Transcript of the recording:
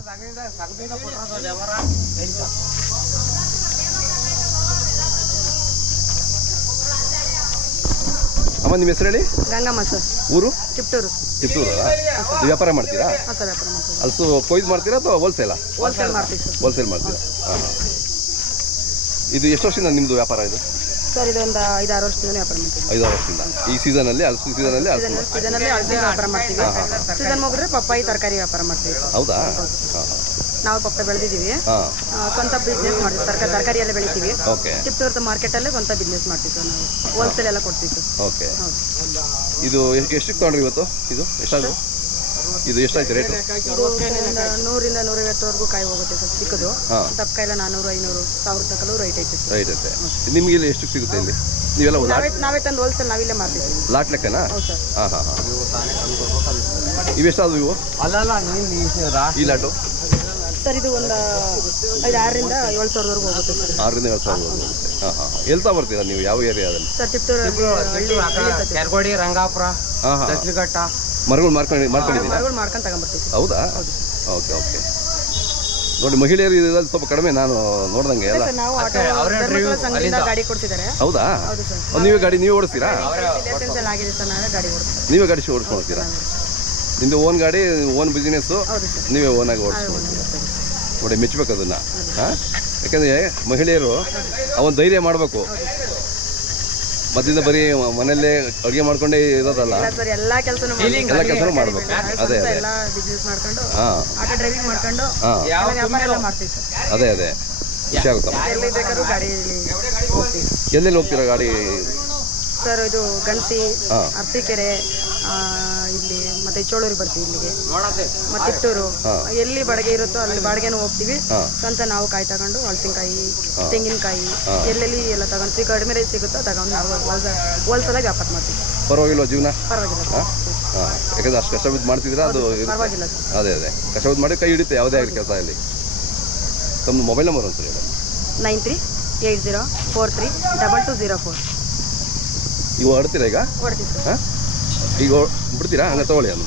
ಅಮ್ಮ ನಿಮ್ಮ ಹೆಸರು ಹೇಳಿ? ಗಂಗಮ್ಮ ಸರ್. ಊರು? ತಿಪ್ಟೂರು. ತಿಪ್ಟೂರು. ನೀವು ವ್ಯಾಪಾರ ಮಾಡ್ತೀರಾ? ಹಾಂ ಸರ್, ವ್ಯಾಪಾರ ಮಾಡ್ತೀವಿ. ಅಲ್ಸು ಕೊಯ್ದು ಮಾಡ್ತೀರಾ ಅಥವಾ ಹೋಲ್ಸೇಲಾ? ಹೋಲ್ಸೇಲ್ ಮಾಡ್ತೀವಿ ಸರ್. ಹೋಲ್ಸೇಲ್ ಮಾಡ್ತೀರಾ? ಹಾಂ ಹಾಂ. ಇದು ಎಷ್ಟು ವರ್ಷದಿಂದ ನಿಮ್ಮದು ವ್ಯಾಪಾರ ಇದು? ಸರ್ ಇದು ಒಂದು 5-6 ವರ್ಷದಿಂದ ವ್ಯಾಪಾರ ಮಾಡ್ತೀವಿ. 5-6 ವರ್ಷದಿಂದ. ಈ ಸೀಸನಲ್ಲಿ ಹಲಸು ಸೀಸನಲ್ಲಿ ಸೀಸನಲ್ಲಿ ಹಳಸಿನ ವ್ಯಾಪಾರ ಮಾಡ್ತೀವಿ. ಸೀಸನ್ ಮುಗಿದ್ರೆ ಪಪ್ಪಾಯಿ ತರಕಾರಿ ವ್ಯಾಪಾರ ಮಾಡ್ತೀವಿ. ಹೌದಾ? ಹಾಂ ಹಾಂ. ನಾವು ಪಪ್ಪಾಯಿ ಬೆಳೆದಿದ್ದೀವಿ. ಹಾಂ. ಸ್ವಂತ ಬಿಸ್ನೆಸ್ ಮಾಡ್ತೀವಿ. ತರಕಾರಿ ಎಲ್ಲ ಬೆಳಿತೀವಿ. ಓಕೆ. ತಿಪ್ಟೂರು ಮಾರ್ಕೆಟಲ್ಲೇ ಸ್ವಂತ ಬಿಸ್ನೆಸ್ ಮಾಡ್ತೀವಿ ಸರ್ ನಾವು. ಹೋಲ್ಸೇಲ್ ಎಲ್ಲ ಕೊಡ್ತೀವಿ ಸರ್. ಓಕೆ. ಹೌದು. ಇದು ಎಷ್ಟಕ್ಕೆ ತೊಗೊಂಡ್ರಿ ಇವತ್ತು? ಇದು ಎಷ್ಟಾದ್ರು? ಇದು ಎಷ್ಟಾಯ್ತು ರೇಟು? ಇದು 100-150ವರೆಗೂ ಕಾಯಿ ಹೋಗುತ್ತೆ ಸರ್. ಚಿಕ್ಕದು ದಪ್ಪ ಕಾಯಿಲ್ಲ 400-500 1000 ತನಕ ರೈಟ್ ಐತೆ ಸರ್. ರೈಟ್ ಐತೆ. ನಿಮಗೆ ಇಲ್ಲಿ ಎಷ್ಟಕ್ಕೆ ಸಿಗುತ್ತೆ ಇಲ್ಲಿ? ನೀವೆಲ್ಲ ನಾವೇ ತಂದು ಹೋಲ್ಸೇಲ್ ನಾವಿಲ್ಲೇ ಮಾಡ್ತೀವಿ. ಲಾಟ್ ಲೆಕ್ಕನಾ? ಹೌದು ಸರ್. ಹಾಂ ಹಾಂ ಹಾಂ. ಇವೆಷ್ಟಾದವು ಇವು? ಈ ಲಾಟು ಸರ್ ಇದು ಒಂದು 6,000-7,000ವರೆಗೂ ಹೋಗುತ್ತೆ ಸರ್. 6,000-7,000 ಹೋಗುತ್ತೆ. ಹಾಂ ಹಾಂ. ಎಲ್ತಾ ಬರ್ತೀರಾ ನೀವು? ಯಾವ ಏರಿಯಾದಲ್ಲಿ? ಸರ್ ತಿಪ್ಟೂರು ಕೆರಗೋಡಿ, ರಂಗಾಪುರ, ಹಾಂ ಹಾಂ. ದಸರಿಘಟ್ಟ ಮರಗಳು ಮಾಡ್ಕೊಂಡಿದ್ದೀನಿ. ಮರಗಳು ಮಾಡ್ಕೊಂಡು ತಗೊಂಡ್ಬರ್ತೀವಿ ಸರ್. ಹೌದಾ? Okay okay. ನೋಡಿ ಮಹಿಳೆಯರು ಇದ್ರಲ್ಲಿ ಸ್ವಲ್ಪ ಕಡಿಮೆ ನಾನು ನೋಡ್ದಂಗೆ ಎಲ್ಲ. ಸರ್ ನಾವು ಆಟೋ ಧರ್ಮಸ್ಥಳ ಸಂಘದಿಂದ ಗಾಡಿ ಕೊಡ್ತಿದ್ದಾರೆ. ಹೌದಾ? ಹೌದು ಸರ್. ನೀವೇ ಓಡಿಸ್ತೀರಾ? ಲೈಸೆನ್ಸ್ ಎಲ್ಲ ಆಗಿದೆ ಸರ್. ನಾವೇ ಗಾಡಿ ಓಡಿಸ್ತೀವಿ. ನೀವೇ ಗಾಡಿ ಓಡಿಸ್ಕೊಳ್ತೀರಾ? ನಿಮ್ಮದು ಓನ್ ಗಾಡಿ, ಓನ್ ಬಿಸ್ನೆಸ್ಸು, ಹೌದು ಸರ್. ನೀವೇ ಓನಾಗಿ ಓಡಿಸ್ಕೊಳ್ತೀರಾ? ನೋಡಿ ಮೆಚ್ಚಬೇಕು ಅದನ್ನು. ಹಾಂ, ಯಾಕಂದರೆ ಮಹಿಳೆಯರು ಅವನು ಧೈರ್ಯ ಮಾಡಬೇಕು. ಮೊದಲಿಂದ ಬರೀ ಮನೆಯಲ್ಲೇ ಅಡುಗೆ ಮಾಡ್ಕೊಂಡೇ ಇರೋದಲ್ಲ, ಸರ್ ಎಲ್ಲ ಕೆಲಸನೂ ಮಾಡಬೇಕು. ಅದೇ ಅದೇ. ಎಲ್ಲ ಬಿಸ್ನೆಸ್ ಮಾಡ್ಕೊಂಡು ಹಾಂ, ಆಟೋ ಡ್ರೈವಿಂಗ್ ಮಾಡ್ಕೊಂಡು ಹಾಂ, ವ್ಯಾಪಾರ ಎಲ್ಲ ಮಾಡ್ತೀವಿ ಸರ್. ಅದೇ ಅದೇ ಖುಷಿ ಆಗುತ್ತಮ್ಮ. ಎಲ್ಲಿ ಬೇಕಾದ್ರೂ ಗಾಡಿಯಲ್ಲಿ ಹೋಗ್ತೀವಿ. ಎಲ್ಲೆಲ್ಲಿ ಹೋಗ್ತೀರಾ ಗಾಡಿ? ಸರ್ ಇದು ಗಣಸಿ, ಹಾಂ, ಅರಸೀಕೆರೆ, ಇಲ್ಲಿ ಮತ್ತೆ ಚೋಳೂರಿಗೆ ಬರ್ತೀವಿ ಇಲ್ಲಿಗೆ, ಮತ್ತೆ ತಿಪ್ಟೂರು. ಎಲ್ಲಿ ಬಾಡಿಗೆ ಇರುತ್ತೋ ಅಲ್ಲಿ ಬಾಡಿಗೆನೂ ಹೋಗ್ತೀವಿ. ಸ್ವಂತ ನಾವು ಕಾಯಿ ತಗೊಂಡು ಹಲಸಿನಕಾಯಿ, ತೆಂಗಿನಕಾಯಿ ಎಲ್ಲೆಲ್ಲಿ ಎಲ್ಲ ತಗೊಂಡು ಕಡಿಮೆ ರೇಟ್ ಸಿಗುತ್ತೋ ತಗೊಂಡು ನಾವು ಹೋಲ್ಸೇಲಾಗಿ ವ್ಯಾಪಾರ ಮಾಡ್ತೀವಿ. ಪರವಾಗಿಲ್ಲ ಜೀವನ? ಪರವಾಗಿಲ್ಲ ಸರ್. ಹಾಂ, ಯಾಕಂದ್ರೆ ಅಷ್ಟು ಕಷ್ಟ ಬಿದ್ದು ಮಾಡ್ತಿದ್ದೀರಾ? ಅದು ಪರವಾಗಿಲ್ಲ ಸರ್. ಅದೇ ಅದೇ ಕಷ್ಟ ಬಿದ್ದು ಮಾಡಿ ಕೈ ಹಿಡಿತೆ ಯಾವುದೇ ಆಗಲಿ ಕೆಲಸ ಇಲ್ಲಿ. ತಮ್ಮ ಮೊಬೈಲ್ ನಂಬರ್ ಅಂತ ಹೇಳಿ. 9380432204. ಇವು ಆಡ್ತೀರಾ ಈಗ? ಹೊಡ್ತೀವಿ ಸರ್. ಹಾಂ, ಈಗ ಬಿಡ್ತೀರಾ? ಹಂಗೆ ತೊಗೊಳ್ಳಿ ಅದು